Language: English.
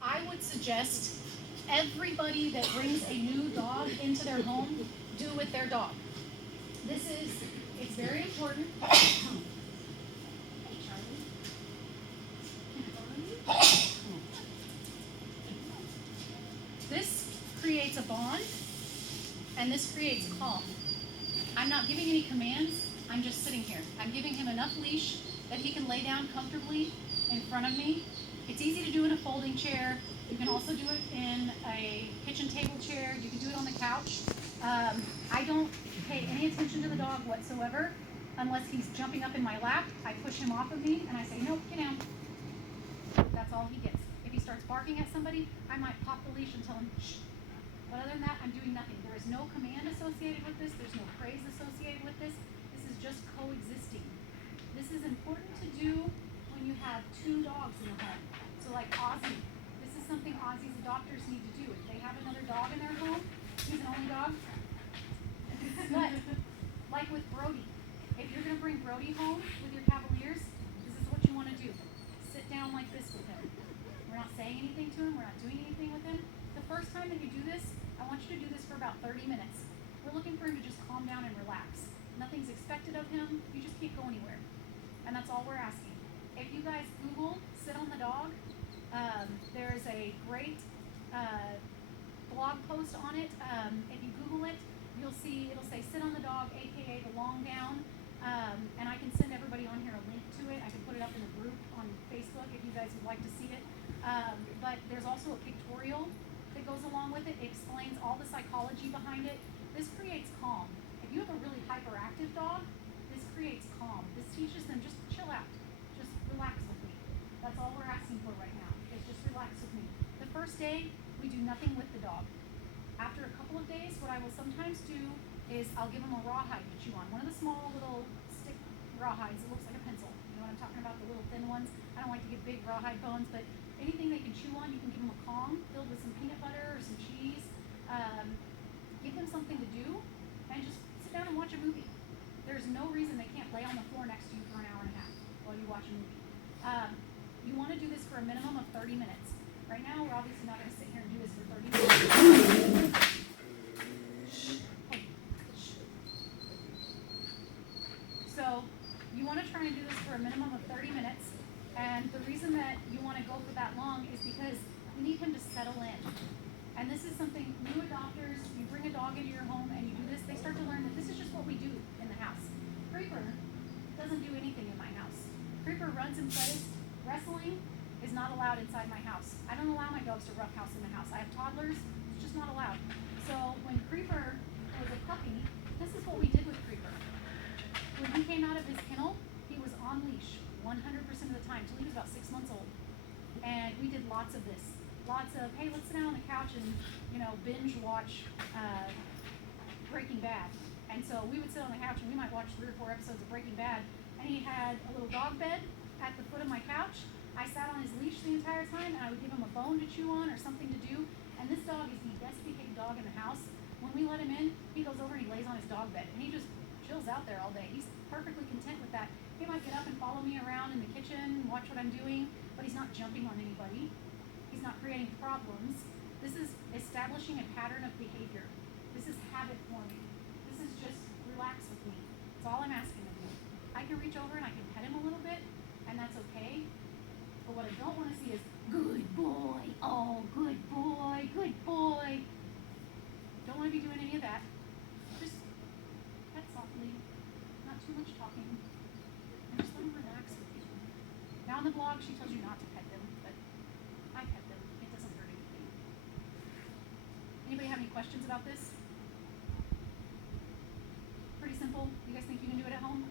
I would suggest everybody that brings a new dog into their home do with their dog. It's very important. Hey, Charlie. This creates a bond and this creates calm. I'm not giving any commands, I'm just sitting here. I'm giving him enough leash that he can lay down comfortably in front of me. It's easy to do in a folding chair. You can also do it in a kitchen table chair. You can do it on the couch. I don't pay any attention to the dog whatsoever unless he's jumping up in my lap. I push him off of me and I say, nope, get down. That's all he gets. If he starts barking at somebody, I might pop the leash and tell him, shh. But other than that, I'm doing nothing. There is no command associated with this. There's no praise associated with this. This is just coexisting. This is important to do when you have two dogs in the home. So like Ozzy, this is something Ozzy's adopters need to do. If they have another dog in their home, he's an only dog. But like with Brody, if you're going to bring Brody home with your Cavaliers, this is what you want to do. Sit down like this with him. We're not saying anything to him. We're not doing anything with him. The first time that you do this, I want you to do this for about 30 minutes. We're looking for him to just calm down and relax. Nothing's expected of him. You just can't go anywhere. And that's all we're asking. If you guys Google sit on the dog, there's a great blog post on it. If you Google it, you'll see it'll say sit on the dog, aka the long down. And I can send everybody on here a link to it. I can put it up in a group on Facebook if you guys would like to see it. But there's also a pictorial that goes along with it. It explains all the psychology behind it. This creates calm. If you have a really hyperactive dog, this creates calm. This teaches them just chill out. Just relax with me. That's all we're asking for right now, is just relax with me. The first day, we do nothing with the dog. After a couple of days, what I will sometimes do is I'll give them a rawhide to chew on. One of the small little stick rawhides that looks like a pencil. You know what I'm talking about, the little thin ones? I don't like to give big rawhide bones, but anything they can chew on, you can give them a Kong filled with some peanut butter or some cheese. Give them something to do and just sit down and watch a movie. There's no reason they can't lay on the floor next to you for an hour and a half while you watch a movie. You want to do this for a minimum of 30 minutes. Right now, we're obviously not going to sit here and do this for 30 minutes. So you want to try and do this for a minimum of 30 minutes. And the reason that you want to go for that long is because you need him to settle in. And this is something new adopters, you bring a dog into your home and you do this, they start to learn that this is just what we do in the house. Creeper doesn't do anything in my house. Creeper runs and plays. Wrestling is not allowed inside my house. I don't allow my dogs to roughhouse in the house. I have toddlers, it's just not allowed. So when Creeper was a puppy, this is what we did with Creeper. When he came out of his kennel, he was on leash 100% of the time till he was about 6 months old. And we did lots of this. Lots of, hey, let's sit down on the couch and, binge watch Breaking Bad. And so we would sit on the couch and we might watch 3 or 4 episodes of Breaking Bad. And he had a little dog bed at the foot of my couch. I sat on his leash the entire time and I would give him a bone to chew on or something to do. And this dog is the best behaved dog in the house. When we let him in, he goes over and he lays on his dog bed. And he just chills out there all day. He's perfectly content with that. He might get up and follow me around in the kitchen, watch what I'm doing, but he's not jumping on anybody. He's not creating problems. This is establishing a pattern of behavior. This is habit forming. This is just relax with me. That's all I'm asking of you. I can reach over and I can pet him a little bit, and that's okay. But what I don't want to see is, good boy, oh, good boy, good boy. Don't want to be doing any of that. Just pet softly, not too much talking, and just let him relax with you. Now on the blog, she tells you not to pet them, but I pet them. It doesn't hurt anything. Anybody have any questions about this? Pretty simple. You guys think you can do it at home?